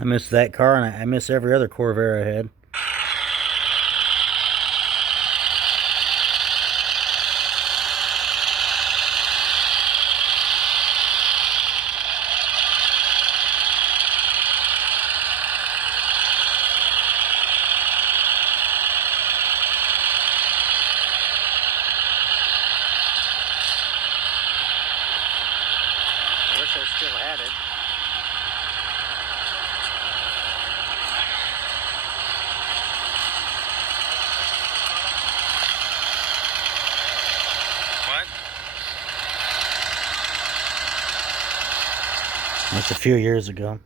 I miss that car, and I miss every other Corvair I had. I wish I still had it. What? That's a few years ago.